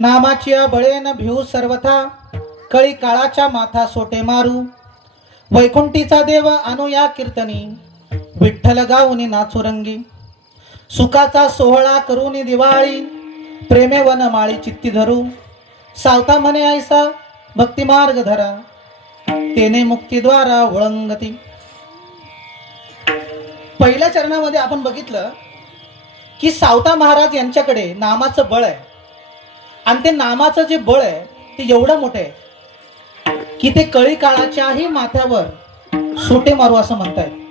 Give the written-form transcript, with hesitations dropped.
नामाच्या बळेन भिऊ सर्वथा कळी काळाच्या माथा सोटे मारू वैकुंठीचा देव आणू या कीर्तनी विठ्ठल गाऊनी नाचू रंगी सुखाचा सोहळा करूनी दिवाळी प्रेमे वन माळी चित्ती धरू सावता म्हणे ऐसा भक्ती मार्ग धरा तेने मुक्तीद्वारा वळंगती. पहिल्या चरणामध्ये आपण बघितलं की सावता महाराज यांच्याकडे नामाचं बळ आहे आणि ते नामाचं जे बळ आहे ते एवढं मोठं आहे की ते कळी काळाच्याही माथ्यावर सोटे मारू असं म्हणतायत.